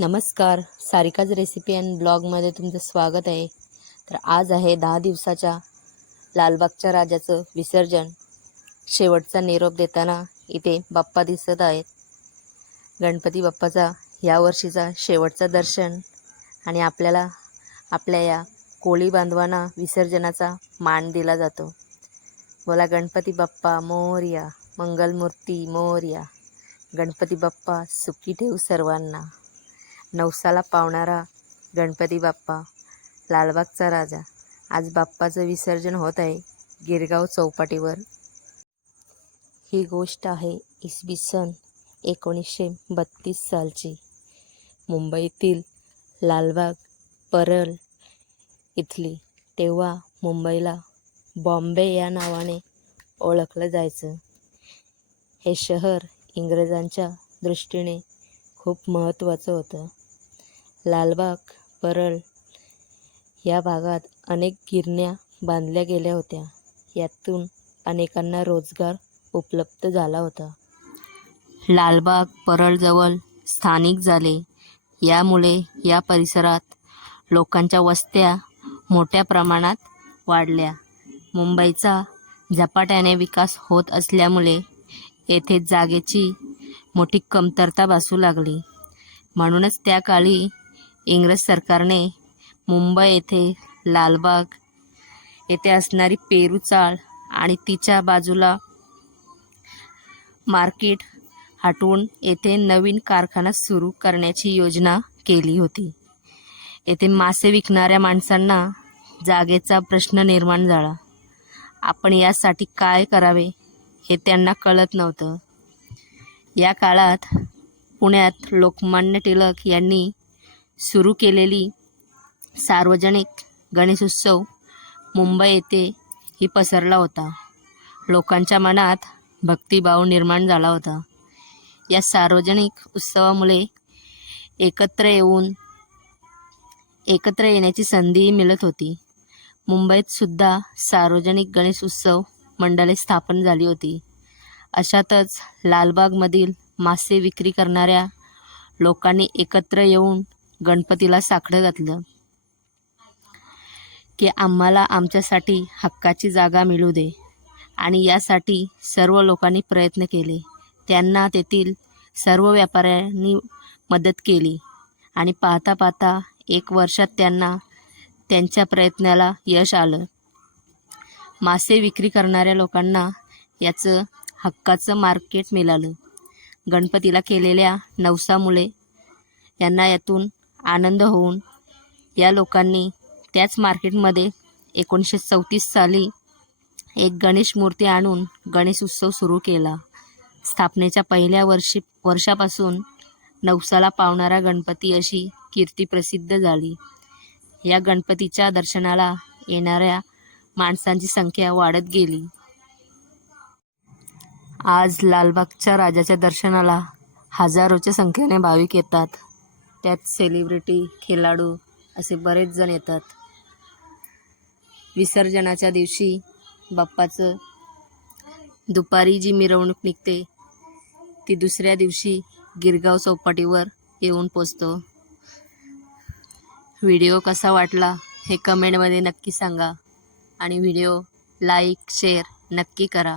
नमस्कार. Sarika's recipe and ब्लॉगमध्ये तुमचं स्वागत आहे. तर आज आहे दहा दिवसाच्या लालबागच्या राजाचं विसर्जन. शेवटचा निरोप देताना इथे बाप्पा दिसत आहेत. गणपती बाप्पाचा यावर्षीचा शेवटचा दर्शन आणि आपल्याला आपल्या या कोळी बांधवांना विसर्जनाचा मान दिला जातो. बोला गणपती बाप्पा मोरया मंगलमूर्ती मोरया. गणपती बाप्पा सुखी ठेवू सर्वांना. नवसाला पावणारा गणपती बाप्पा लालबागचा राजा. आज बाप्पाचं विसर्जन होत आहे गिरगाव चौपाटीवर. ही गोष्ट आहे इसवी सन एकोणीसशे बत्तीस सालची. मुंबईतील लालबाग परळ इथली तेव्हा मुंबईला बॉम्बे या नावाने ओळखलं जायचं. हे शहर इंग्रजांच्या दृष्टीने खूप महत्त्वाचं होतं. लालबाग परळ या भागात अनेक गिरण्या बांधल्या गेल्या होत्या. यातून अनेकांना रोजगार उपलब्ध झाला होता. लालबाग परळजवळ स्थानिक झाले. यामुळे या परिसरात लोकांच्या वस्त्या मोठ्या प्रमाणात वाढल्या. मुंबईचा झपाट्याने विकास होत असल्यामुळे येथे जागेची मोठी कमतरता भासू लागली. म्हणूनच त्या काळी इंग्रज सरकारने मुंबई येथे लालबाग येथे असणारी पेरू चाळ आणि तिच्या बाजूला मार्केट हटवून येथे नवीन कारखाना सुरू करण्याची योजना केली होती. येथे मासे विकणाऱ्या माणसांना जागेचा प्रश्न निर्माण झाला. आपण यासाठी काय करावे हे त्यांना कळत नव्हतं. या काळात पुण्यात लोकमान्य टिळक यांनी सुरू केलेली सार्वजनिक गणेशोत्सव मुंबई येथे ही पसरला होता. लोकांच्या मनात भक्तिभाव निर्माण झाला होता. या सार्वजनिक उत्सवामुळे एकत्र येऊन एकत्र येण्याची संधी मिळत होती. मुंबईत सुद्धा सार्वजनिक गणेश उत्सव मंडळे स्थापन झाली होती. अशातच लालबागमधील मासे विक्री करणाऱ्या लोकांनी एकत्र येऊन गणपतीला साखडं घातलं. की आम्हाला आमच्यासाठी हक्काची जागा मिळू दे. आणि यासाठी सर्व लोकांनी प्रयत्न केले. त्यांना तेथील सर्व व्यापाऱ्यांनी मदत केली. आणि पाहता पाहता एक वर्षात त्यांना त्यांच्या प्रयत्नाला यश आलं. मासे विक्री करणाऱ्या लोकांना याचं हक्काचं मार्केट मिळालं. गणपतीला केलेल्या नवसामुळे यांना यातून आनंद होऊन या लोकांनी त्याच मार्केटमध्ये एकोणीसशे चौतीस साली एक गणेश मूर्ती आणून गणेश उत्सव सुरू केला. स्थापनेच्या पहिल्या वर्षी वर्षापासून नवसाला पावणारा गणपती अशी कीर्ती प्रसिद्ध झाली. या गणपतीच्या दर्शनाला येणाऱ्या माणसांची संख्या वाढत गेली. आज लालबागच्या राजाच्या दर्शनाला हजारोच्या संख्येने भाविक येतात. त्यात सेलिब्रिटी खेळाडू असे बरेच जण येतात. विसर्जनाच्या दिवशी बाप्पाचं दुपारी जी मिरवणूक निघते ती दुसऱ्या दिवशी गिरगाव चौपाटीवर येऊन पोचतो. व्हिडिओ कसा वाटला हे कमेंटमध्ये नक्की सांगा आणि व्हिडिओ लाईक शेअर नक्की करा.